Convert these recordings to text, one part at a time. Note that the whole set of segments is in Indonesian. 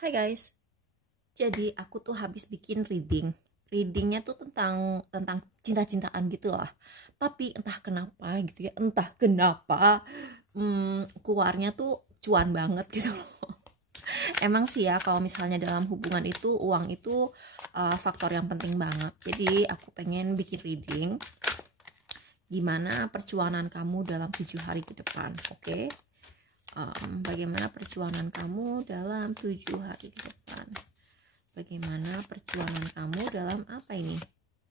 Hai guys, jadi aku tuh habis bikin readingnya tuh tentang cinta-cintaan gitu lah. Tapi entah kenapa gitu ya, entah kenapa keluarnya tuh cuan banget gitu loh. Emang sih ya, kalau misalnya dalam hubungan itu uang itu faktor yang penting banget. Jadi aku pengen bikin reading gimana perjuangan kamu dalam 7 hari ke depan, oke? Bagaimana perjuangan kamu dalam 7 hari ke depan? Bagaimana perjuangan kamu dalam apa ini?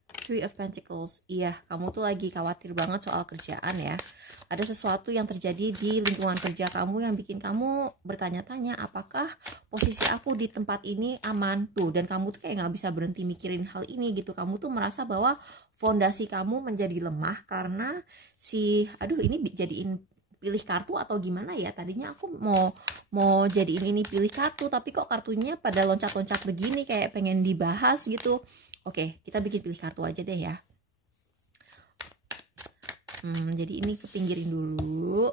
Three of Pentacles. Iya, kamu tuh lagi khawatir banget soal kerjaan ya. Ada sesuatu yang terjadi di lingkungan kerja kamu yang bikin kamu bertanya-tanya, apakah posisi aku di tempat ini aman tuh? Dan kamu tuh kayak nggak bisa berhenti mikirin hal ini gitu. Kamu tuh merasa bahwa fondasi kamu menjadi lemah karena ini jadiin pilih kartu atau gimana ya. Tadinya aku mau jadiin ini pilih kartu, tapi kok kartunya pada loncat-loncat begini, kayak pengen dibahas gitu. Oke, kita bikin pilih kartu aja deh ya. Jadi ini kepinggirin dulu.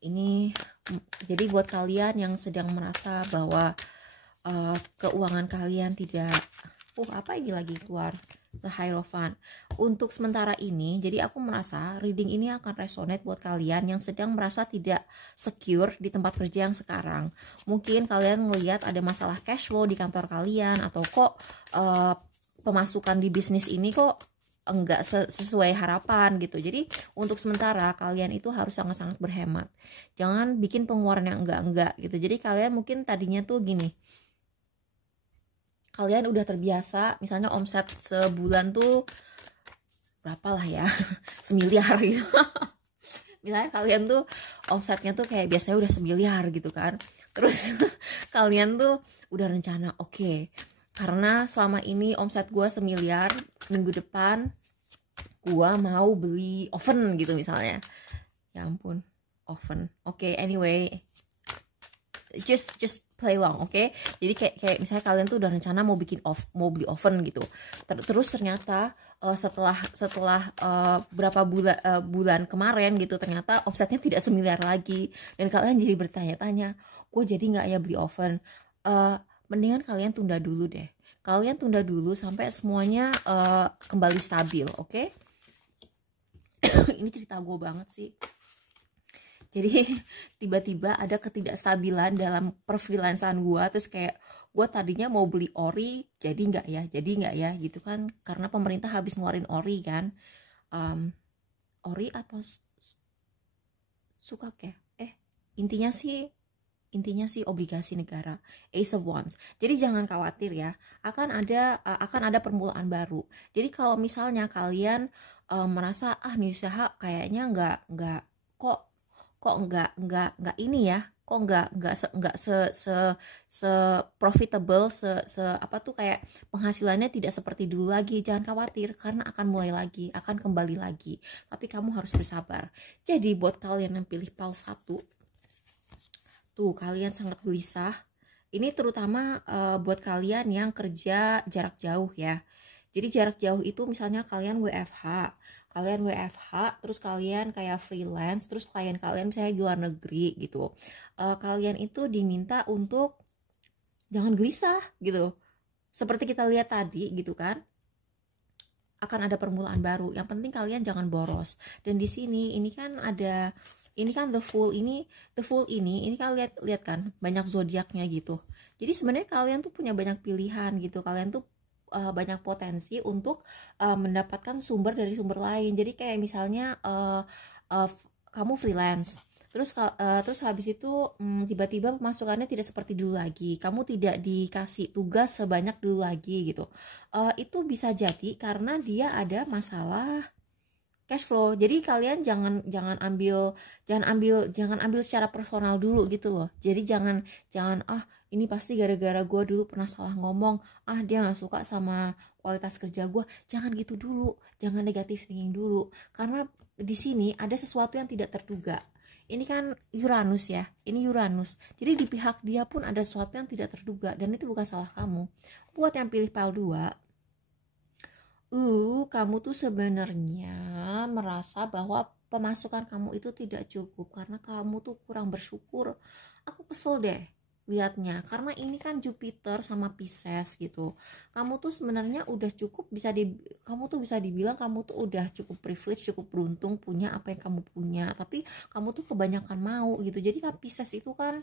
Ini jadi buat kalian yang sedang merasa bahwa keuangan kalian tidak apa ini lagi keluar, The Hierophant. Untuk sementara ini, jadi aku merasa reading ini akan resonate buat kalian yang sedang merasa tidak secure di tempat kerja yang sekarang. Mungkin kalian ngelihat ada masalah cash flow di kantor kalian, atau kok pemasukan di bisnis ini kok enggak sesuai harapan gitu. Jadi untuk sementara kalian itu harus sangat-sangat berhemat. Jangan bikin pengeluaran yang enggak-enggak gitu. Jadi kalian mungkin tadinya tuh gini, kalian udah terbiasa misalnya omset sebulan tuh berapa lah ya, 1 miliar gitu. Misalnya kalian tuh omsetnya tuh kayak biasanya udah 1 miliar gitu kan. Terus kalian tuh udah rencana, oke, karena selama ini omset gue 1 miliar, minggu depan gue mau beli oven gitu misalnya. Ya ampun, oven. Oke, anyway, just play long, oke? Jadi kayak misalnya kalian tuh udah rencana mau beli oven gitu. Terus ternyata setelah berapa bulan kemarin gitu, ternyata omsetnya tidak 1 miliar lagi, dan kalian jadi bertanya-tanya, gue jadi nggak ya beli oven? Mendingan kalian tunda dulu deh. Kalian tunda dulu sampai semuanya kembali stabil, oke? Ini cerita gue banget sih. Jadi tiba-tiba ada ketidakstabilan dalam perfreelancean gue, terus kayak gue tadinya mau beli ori, jadi nggak ya gitu kan, karena pemerintah habis ngeluarin ori kan. Ori apa suka ya? Intinya sih obligasi negara, Ace of Wands. Jadi jangan khawatir ya, akan ada permulaan baru. Jadi kalau misalnya kalian merasa nih usaha kayaknya kok nggak ini ya, kok nggak se profitable, apa tuh, kayak penghasilannya tidak seperti dulu lagi. Jangan khawatir, karena akan mulai lagi, akan kembali lagi, tapi kamu harus bersabar. Jadi buat kalian yang pilih PAL 1 tuh, kalian sangat gelisah. Ini terutama buat kalian yang kerja jarak jauh ya. Jadi jarak jauh itu misalnya kalian WFH, terus kalian kayak freelance, terus klien kalian misalnya di luar negeri gitu. Kalian itu diminta untuk jangan gelisah gitu. Seperti kita lihat tadi gitu kan, akan ada permulaan baru. Yang penting kalian jangan boros. Dan di sini ini kan the full ini kan lihat kan banyak zodiaknya gitu. Jadi sebenarnya kalian tuh punya banyak pilihan gitu. Kalian tuh banyak potensi untuk mendapatkan sumber dari sumber lain. Jadi kayak misalnya kamu freelance, terus habis itu tiba-tiba pemasukannya tidak seperti dulu lagi, kamu tidak dikasih tugas sebanyak dulu lagi gitu. Itu bisa jadi karena dia ada masalah cash flow. Jadi kalian jangan ambil secara personal dulu gitu loh. Jadi jangan ini pasti gara-gara gue dulu pernah salah ngomong, dia nggak suka sama kualitas kerja gue. Jangan gitu dulu, jangan negative thinking dulu, karena di sini ada sesuatu yang tidak terduga. Ini kan Uranus ya, ini Uranus. Jadi di pihak dia pun ada sesuatu yang tidak terduga, dan itu bukan salah kamu. Buat yang pilih PAL 2, kamu tuh sebenarnya merasa bahwa pemasukan kamu itu tidak cukup karena kamu tuh kurang bersyukur. Aku kesel deh. lihatnya, karena ini kan Jupiter sama Pisces gitu. Kamu tuh sebenarnya udah cukup kamu tuh bisa dibilang kamu tuh udah cukup privilege, cukup beruntung punya apa yang kamu punya, tapi kamu tuh kebanyakan mau gitu. Jadi kan Pisces itu kan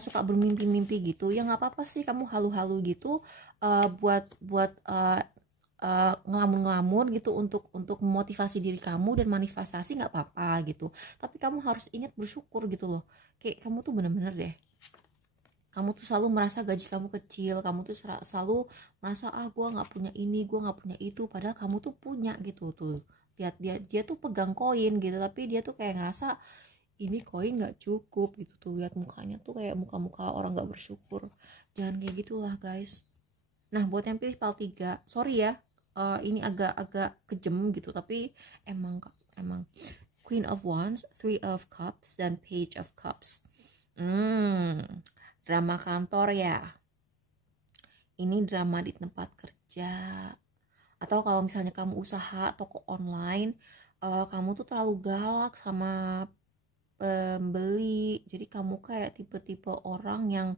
suka bermimpi-mimpi gitu. Ya nggak apa-apa sih kamu halu-halu gitu, buat buat ngelamun-ngelamun gitu untuk memotivasi diri kamu dan manifestasi, nggak apa-apa gitu. Tapi kamu harus ingat bersyukur gitu loh. Kayak kamu tuh bener-bener deh, kamu tuh selalu merasa gaji kamu kecil, kamu tuh selalu merasa gue nggak punya ini, gue nggak punya itu, padahal kamu tuh punya gitu tuh. Lihat dia tuh pegang koin gitu, tapi dia tuh kayak ngerasa ini koin nggak cukup gitu tuh. Lihat mukanya tuh kayak muka-muka orang nggak bersyukur. Jangan kayak gitulah guys. Nah buat yang pilih PAL 3, sorry ya, ini agak kejem gitu, tapi emang emang Queen of Wands, Three of Cups, dan Page of Cups. Drama kantor ya. Ini drama di tempat kerja. Atau kalau misalnya kamu usaha toko online, kamu tuh terlalu galak sama pembeli. Jadi kamu kayak tipe-tipe orang yang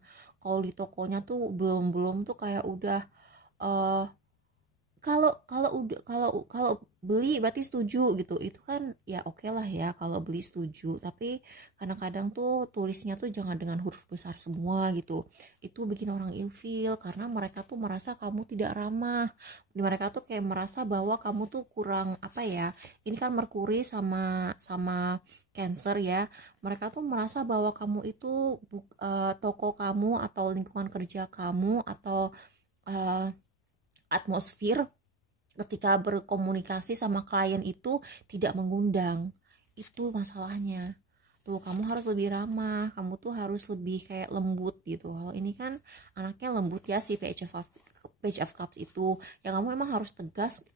kalau di tokonya tuh belum tuh kayak udah uh, kalau kalau beli berarti setuju gitu, itu kan ya oke lah ya kalau beli setuju, tapi kadang-kadang tuh tulisnya tuh jangan dengan huruf besar semua gitu. Itu bikin orang ilfeel karena mereka tuh merasa kamu tidak ramah. Mereka tuh kayak merasa bahwa kamu tuh kurang apa ya, ini kan Merkuri sama sama Cancer ya. Mereka tuh merasa bahwa kamu itu toko kamu atau lingkungan kerja kamu atau uh, atmosfer ketika berkomunikasi sama klien itu tidak mengundang. Itu masalahnya tuh. Kamu harus lebih ramah, kamu tuh harus lebih kayak lembut gitu. Kalau ini kan anaknya lembut ya, si Page of Cups itu ya, kamu emang harus tegas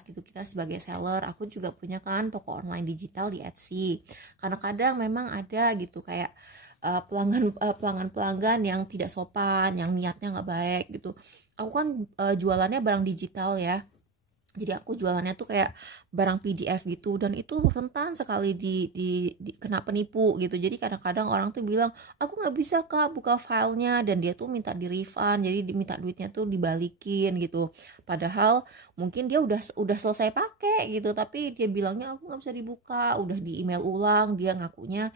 gitu. Kita sebagai seller, aku juga punya kan toko online digital di Etsy. Kadang-kadang memang ada gitu kayak pelanggan yang tidak sopan, yang niatnya nggak baik gitu. Aku kan jualannya barang digital ya, jadi aku jualannya tuh kayak barang PDF gitu, dan itu rentan sekali di kena penipu gitu. Jadi kadang-kadang orang tuh bilang aku nggak bisa kak buka filenya, dan dia tuh minta di refund, jadi diminta duitnya tuh dibalikin gitu. Padahal mungkin dia udah selesai pakai gitu, tapi dia bilangnya aku nggak bisa dibuka. Udah di email ulang, dia ngakunya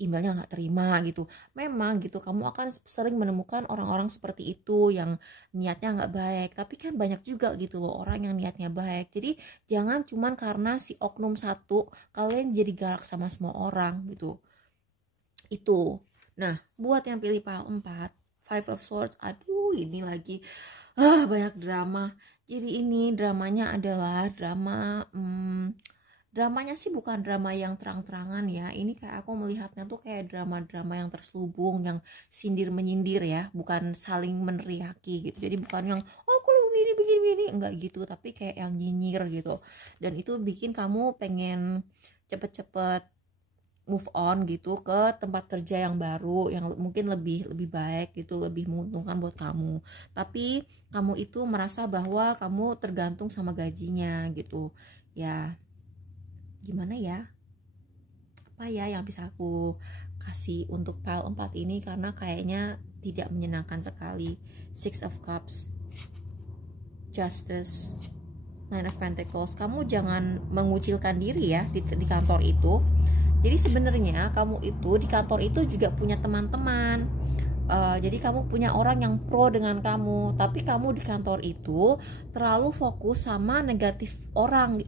emailnya nggak terima gitu. Memang gitu, kamu akan sering menemukan orang-orang seperti itu yang niatnya nggak baik, tapi kan banyak juga gitu loh orang yang niatnya baik. Jadi jangan cuman karena si oknum satu kalian jadi galak sama semua orang gitu. Itu. Nah buat yang pilih PAL 4, Five of Swords, aduh ini lagi banyak drama. Jadi ini dramanya adalah dramanya sih bukan drama yang terang-terangan ya. Ini kayak aku melihatnya tuh kayak drama-drama yang terselubung, yang sindir menyindir ya, bukan saling meneriaki gitu. Jadi bukan yang oh kalau begini enggak gitu, tapi kayak yang nyinyir gitu. Dan itu bikin kamu pengen cepet-cepet move on gitu ke tempat kerja yang baru, yang mungkin lebih baik gitu, lebih menguntungkan buat kamu. Tapi kamu itu merasa bahwa kamu tergantung sama gajinya gitu. Ya gimana ya, apa ya yang bisa aku kasih untuk PAL 4 ini, karena kayaknya tidak menyenangkan sekali. Six of Cups, Justice, Nine of Pentacles. Kamu jangan mengucilkan diri ya di kantor itu. Jadi sebenarnya kamu itu di kantor itu juga punya teman-teman. Jadi kamu punya orang yang pro dengan kamu, tapi kamu di kantor itu terlalu fokus sama negatif orang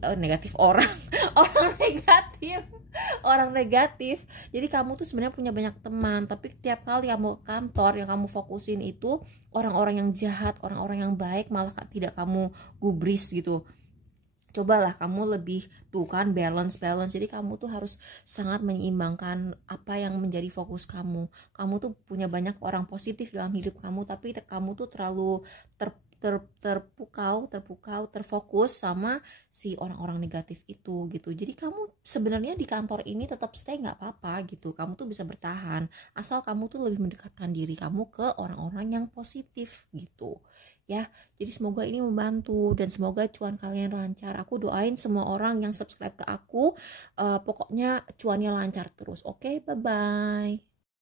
orang negatif. Jadi kamu tuh sebenarnya punya banyak teman, tapi tiap kali kamu ke kantor yang kamu fokusin itu orang-orang yang jahat, orang-orang yang baik malah tidak kamu gubris gitu. Cobalah kamu lebih tuh kan balance. Jadi kamu tuh harus sangat menyeimbangkan apa yang menjadi fokus kamu. Kamu tuh punya banyak orang positif dalam hidup kamu, tapi kamu tuh terlalu terfokus sama si orang-orang negatif itu gitu. Jadi kamu sebenarnya di kantor ini tetap stay nggak apa-apa gitu. Kamu tuh bisa bertahan asal kamu tuh lebih mendekatkan diri kamu ke orang-orang yang positif gitu ya. Jadi semoga ini membantu dan semoga cuan kalian lancar. Aku doain semua orang yang subscribe ke aku, pokoknya cuannya lancar terus. Oke, bye bye.